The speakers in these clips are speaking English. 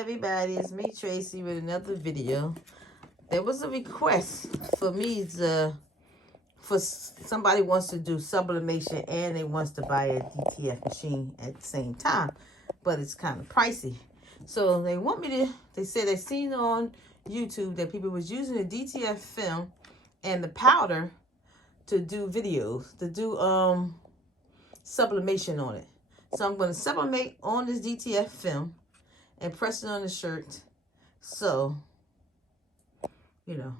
everybody, it's me Tracy with another video. There was a request for me to somebody wants to do sublimation and they wants to buy a DTF machine at the same time, but it's kind of pricey. So they want me to, they said they seen on YouTube that people was using the DTF film and the powder to do videos, to do sublimation on it. So I'm going to sublimate on this DTF film and press it on the shirt, so you know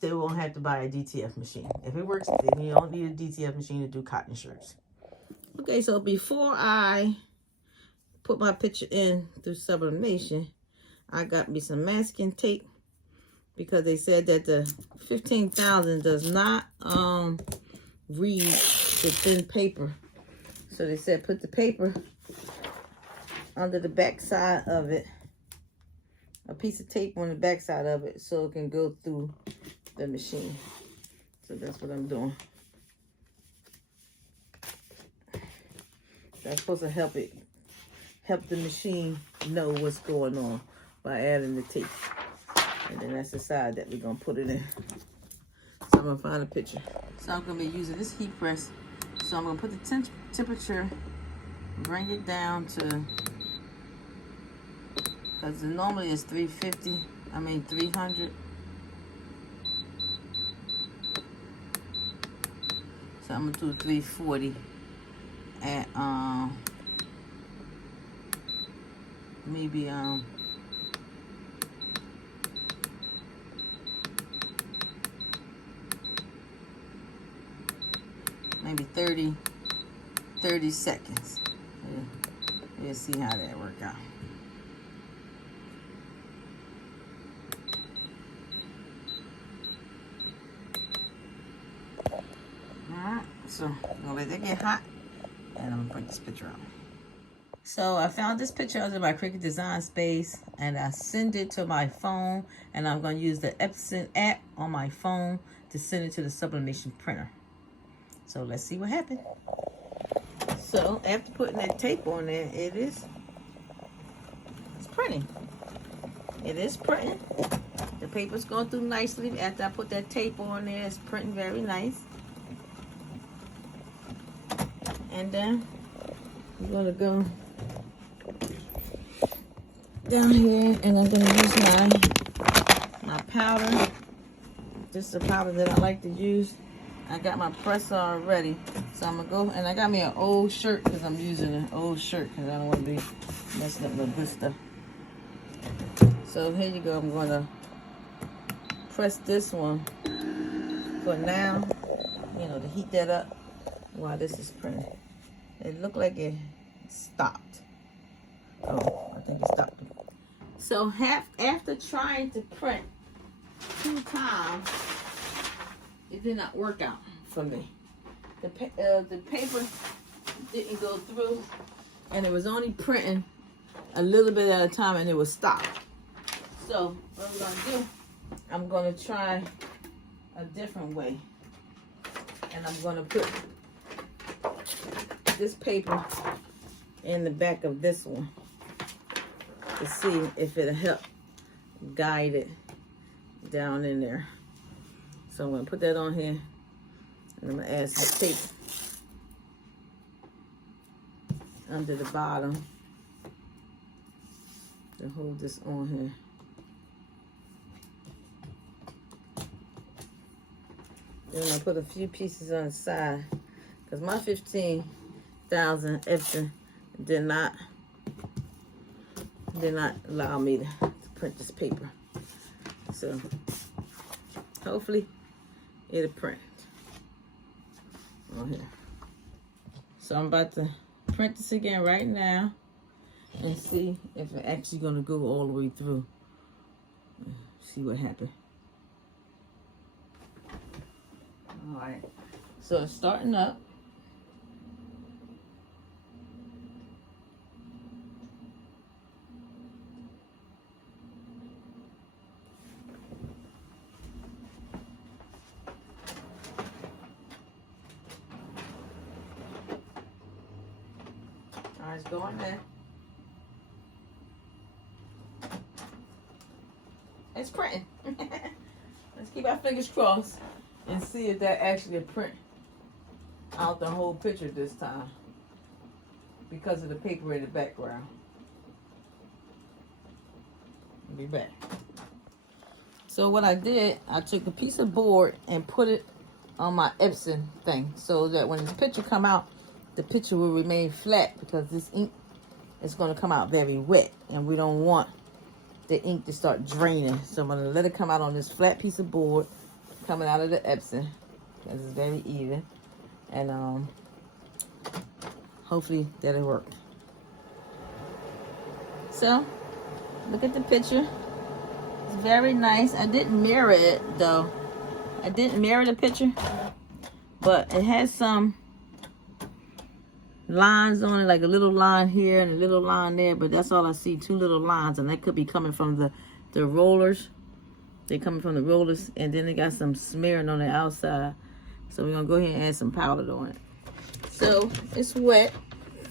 they won't have to buy a DTF machine. If it works, then you don't need a DTF machine to do cotton shirts. Okay, so before I put my picture in through sublimation, I got me some masking tape because they said that the 15,000 does not read the thin paper. So they said put the paper under the back side of it, a piece of tape on the back side of it, so it can go through the machine. So that's what I'm doing. That's supposed to help the machine know what's going on by adding the tape. And then that's the side that we're gonna put it in. So I'm gonna find a picture. So I'm gonna be using this heat press. So I'm gonna put the temperature, bring it down to, because normally it's 300. So I'm gonna do 340 at maybe maybe 30 seconds. We'll see how that works out. So I'm gonna let that get hot, and I'm gonna print this picture out. So I found this picture under my Cricut Design Space, and I send it to my phone, and I'm gonna use the Epson app on my phone to send it to the sublimation printer. So let's see what happens. So after putting that tape on there, it's printing. It is printing. The paper's going through nicely. After I put that tape on there, it's printing very nice. And then I'm gonna go down here, and I'm gonna use my powder. This is the powder that I like to use. I got my press already, so I'm gonna go, and I got me an old shirt because I'm using an old shirt because I don't want to be messing up with this stuff. So here you go. I'm gonna press this one for now, to heat that up while this is printing. It looked like it stopped. Oh, I think it stopped. So after trying to print 2 times, it did not work out for me. The paper didn't go through, and it was only printing a little bit at a time, and it was stopped. So what I'm gonna do, I'm gonna try a different way, and I'm gonna put this paper in the back of this one to see if it'll help guide it down in there. So I'm gonna put that on here, and I'm gonna add some tape under the bottom to hold this on here. Then I put a few pieces on the side, because my 15,000 Epson did not allow me to print this paper. So hopefully it'll print on here. So I'm about to print this again right now and see if it's actually gonna go all the way through. See what happened. All right, so it's starting up. All right, it's going there. it's printing. Let's keep our fingers crossed and see if that actually print out the whole picture this time because of the paper in the background. I'll be back. So what I did, I took a piece of board and put it on my Epson thing so that when the picture come out, the picture will remain flat because this ink is going to come out very wet and we don't want the ink to start draining. So I'm going to let it come out on this flat piece of board coming out of the Epson because it's very even, and hopefully that'll work. So look at the picture. It's very nice. I didn't mirror it though. I didn't mirror the picture, but it has some lines on it, like a little line here and a little line there, but that's all I see, 2 little lines, and that could be coming from the rollers. They're coming from the rollers, and then they got some smearing on the outside. So we're gonna go ahead and add some powder on it. So it's wet,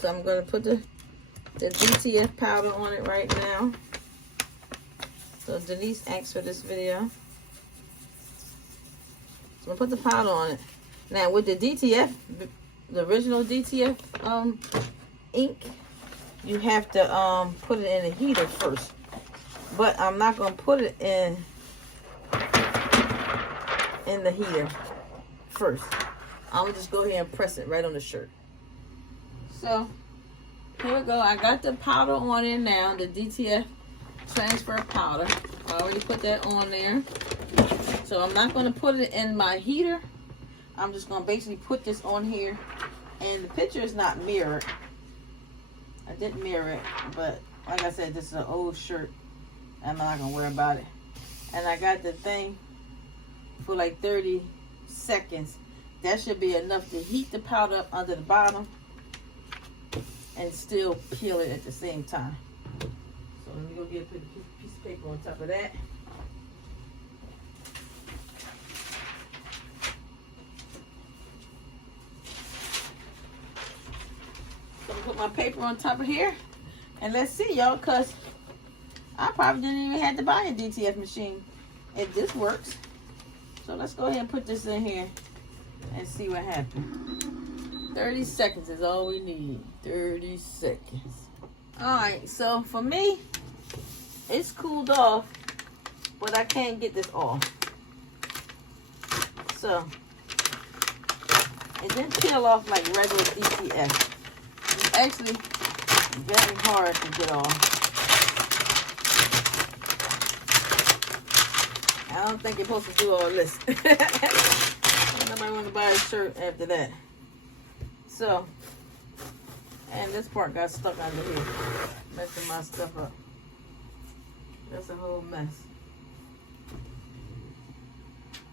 so I'm gonna put the DTF powder on it right now. So Denise asked for this video. So I'm gonna put the powder on it. Now with the DTF, the original DTF ink, you have to put it in a heater first. But I'm not gonna put it in the heater first. I'm gonna just go ahead and press it right on the shirt. So here we go. I got the powder on it now, the DTF transfer powder. I already put that on there. So I'm not gonna put it in my heater. I'm just gonna basically put this on here, and the picture is not mirrored. I didn't mirror it, but like I said, this is an old shirt. I'm not gonna worry about it. And I got the thing for like 30 seconds. That should be enough to heat the powder up under the bottom and still peel it at the same time. So let me go get a piece of paper on top of that. So I'm gonna put my paper on top of here, and let's see, y'all, because I probably didn't even have to buy a DTF machine if this works. So let's go ahead and put this in here and see what happens. 30 seconds is all we need. 30 seconds. Alright, so for me, it's cooled off, but I can't get this off. So, it didn't peel off like regular DTF. It's actually very hard to get off. I don't think you're supposed to do all this. Nobody want to buy a shirt after that. So, and this part got stuck under here, messing my stuff up. That's a whole mess.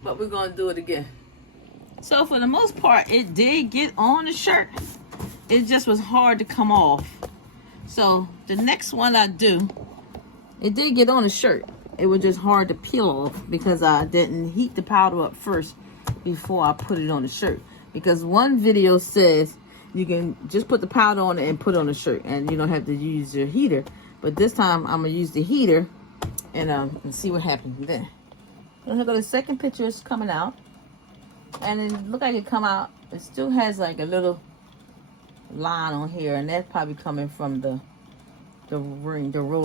But we're gonna do it again. So for the most part, it did get on the shirt. It just was hard to come off. So the next one I do, it did get on the shirt. It was just hard to peel off because I didn't heat the powder up first before I put it on the shirt. Because one video says you can just put the powder on it and put it on the shirt, and you don't have to use your heater. But this time I'm gonna use the heater and see what happens then. And look at the second picture is coming out, and it look like it come out. It still has like a little line on here, and that's probably coming from the rolling pins.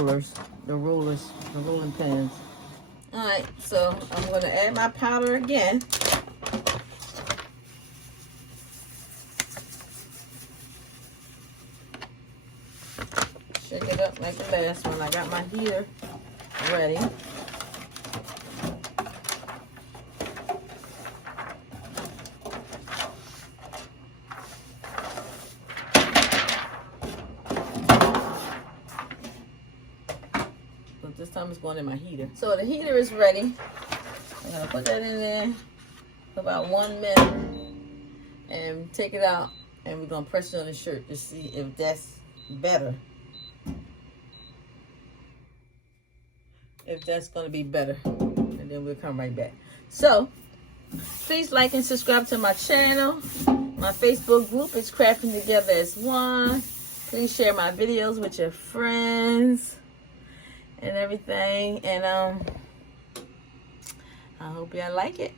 All right, so I'm going to add my powder again. Shake it up like the last one. I got my heater ready. This time it's going in my heater. So the heater is ready. I'm gonna put that in there for about 1 minute and take it out, and we're gonna press it on the shirt to see if that's better. If that's gonna be better, and then we'll come right back. So please like and subscribe to my channel. My Facebook group is Crafting Together as One. Please share my videos with your friends and everything, and I hope y'all like it.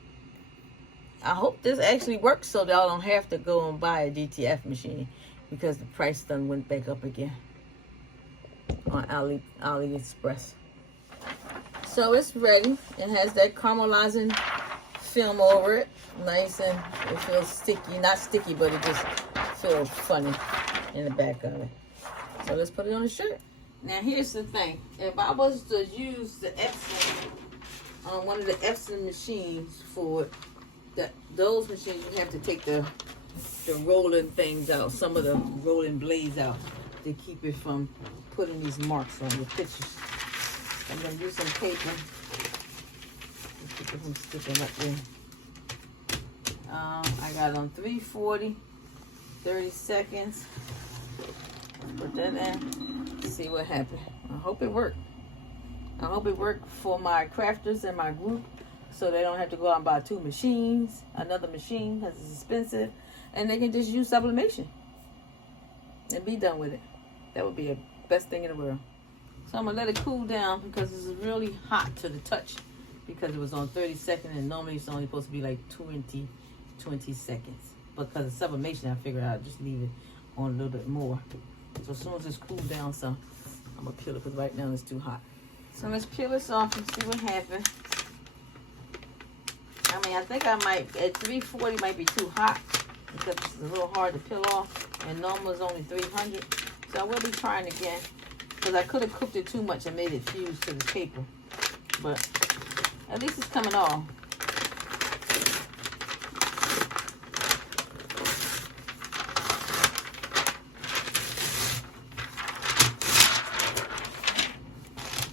I hope this actually works so y'all don't have to go and buy a DTF machine because the price done went back up again on AliExpress. So it's ready. It has that caramelizing film over it. Nice, and it feels sticky. Not sticky, but it just feels funny in the back of it. So let's put it on the shirt. Now here's the thing. If I was to use the Epson on one of the Epson machines for those machines, you have to take the rolling things out, some of the rolling blades out to keep it from putting these marks on your pictures. I'm going to use some paper to keep it from sticking up there. I got on 340, 30 seconds. Put that in, see what happened. I hope it worked. I hope it worked for my crafters and my group, so they don't have to go out and buy two machines, another machine, because it's expensive, and they can just use sublimation and be done with it. That would be the best thing in the world. So I'm going to let it cool down because it's really hot to the touch because it was on 30 seconds, and normally it's only supposed to be like 20 seconds. Because of sublimation, I figured I'd just leave it on a little bit more. So as soon as it's cooled down some, I'm going to peel it because right now it's too hot. So let's peel this off and see what happens. I mean, I think I might, at 340 might be too hot because it's a little hard to peel off, and normal is only 300. So I will be trying again because I could have cooked it too much and made it fuse to the paper. But at least it's coming off.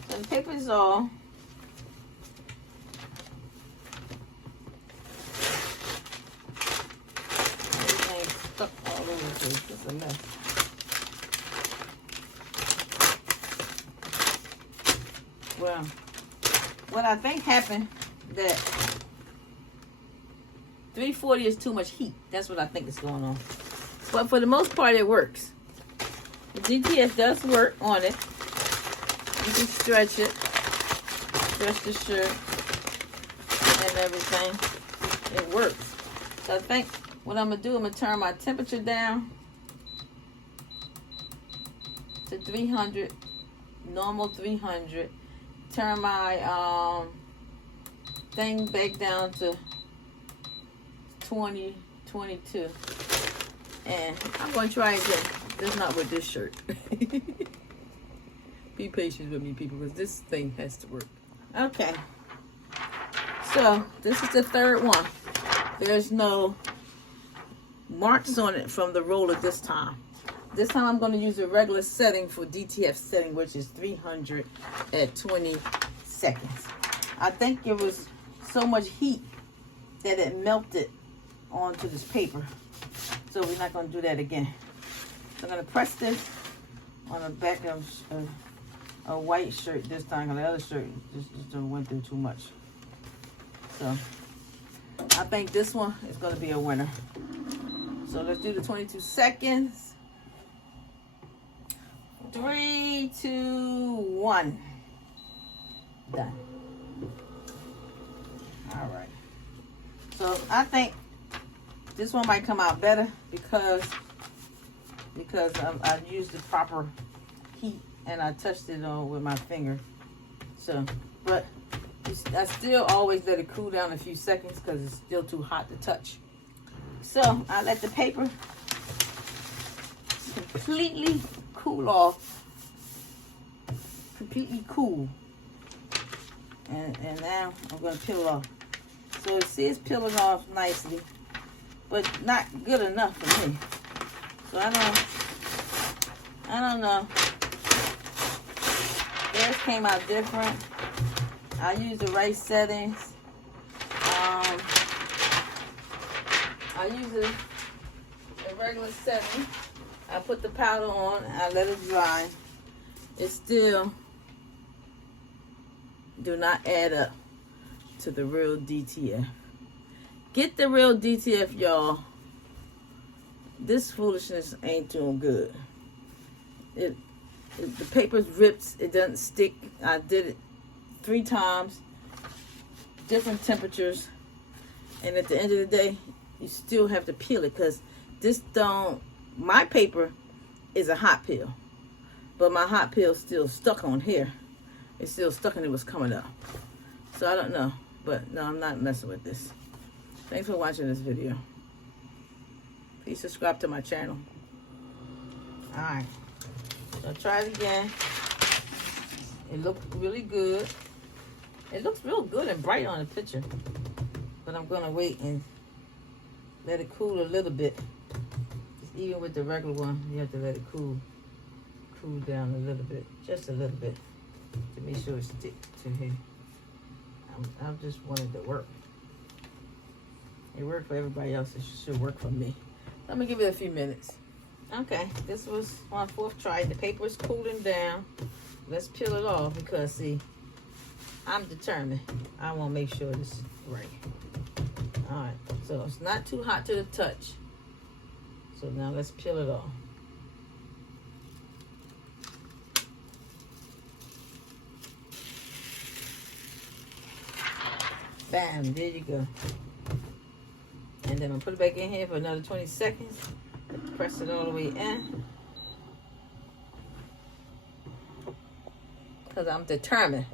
So the paper is all. Stuck all over the place. It's a mess. Well, what I think happened that 340 is too much heat. That's what I think is going on. But for the most part, it works. The DTF does work on it. You can stretch it, stretch the shirt and everything. It works. So I think what I'm going to do, I'm going to turn my temperature down to 300, normal 300. Turn my thing back down to 20, 22. And I'm going to try again. Just not with this shirt. Be patient with me, people, because this thing has to work. Okay. So, this is the third one. There's no marks on it from the roller this time. This time I'm going to use a regular setting for DTF setting, which is 300 at 20 seconds. I think it was so much heat that it melted onto this paper. So we're not going to do that again. So I'm going to press this on the back of a white shirt this time, because the other shirt just went through too much. So I think this one is going to be a winner. So let's do the 22 seconds. 3, 2, 1. Done. All right. So I think this one might come out better because I used the proper heat and I touched it on with my finger. So, but I still always let it cool down a few seconds because it's still too hot to touch. So I let the paper completely cool off, completely cool, and now I'm going to peel it off. So you see it's peeling off nicely, but not good enough for me. So I don't know. Theirs came out different. I used the right settings. I use a regular setting. I put the powder on, I let it dry. It still do not add up to the real DTF. Get the real DTF, y'all. This foolishness ain't doing good. The paper's ripped, it doesn't stick. I did it 3 times different temperatures. And at the end of the day, you still have to peel it because my paper is a hot peel. But my hot peel still stuck on here. It's still stuck and it was coming up. So I don't know. But no, I'm not messing with this. Thanks for watching this video. Please subscribe to my channel. Alright. So I'll try it again. It looked really good. It looks real good and bright on the picture. But I'm going to wait and let it cool a little bit. Even with the regular one, you have to let it cool down a little bit. Just a little bit. To make sure it sticks to here. I just wanted to work. It worked for everybody else. It should work for me. I'm going to give it a few minutes. Okay, this was my 4th try. The paper is cooling down. Let's peel it off because, see, I'm determined. I want to make sure this is right. All right, so it's not too hot to the touch. So now let's peel it off. Bam, there you go. And then I'm going to put it back in here for another 20 seconds. Press it all the way in. Because I'm determined.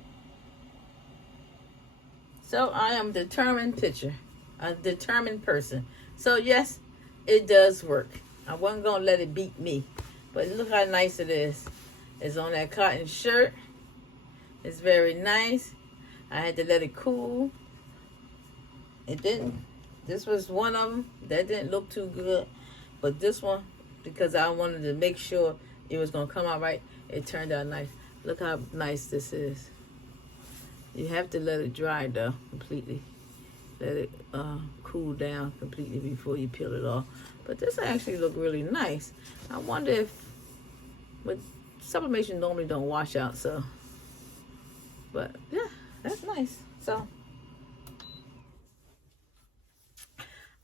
So I am a determined pitcher. A determined person. So yes, it does work. I wasn't going to let it beat me. But look how nice it is. It's on that cotton shirt. It's very nice. I had to let it cool. It didn't. This was one of them that didn't look too good. But this one, because I wanted to make sure it was going to come out right, it turned out nice. Look how nice this is. You have to let it dry, though, completely. Let it cool down completely before you peel it off. But this actually looked really nice. I wonder if, but sublimation normally don't wash out, so. But, yeah, that's nice. So,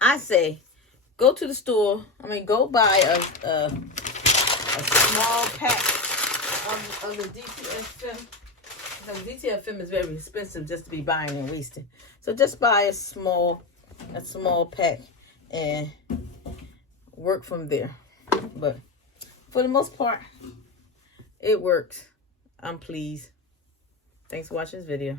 I say, go to the store. Go buy a small pack of the DTF film. The DTF film is very expensive just to be buying and wasting. So just buy a small pack and work from there. But for the most part, it works. I'm pleased. Thanks for watching this video.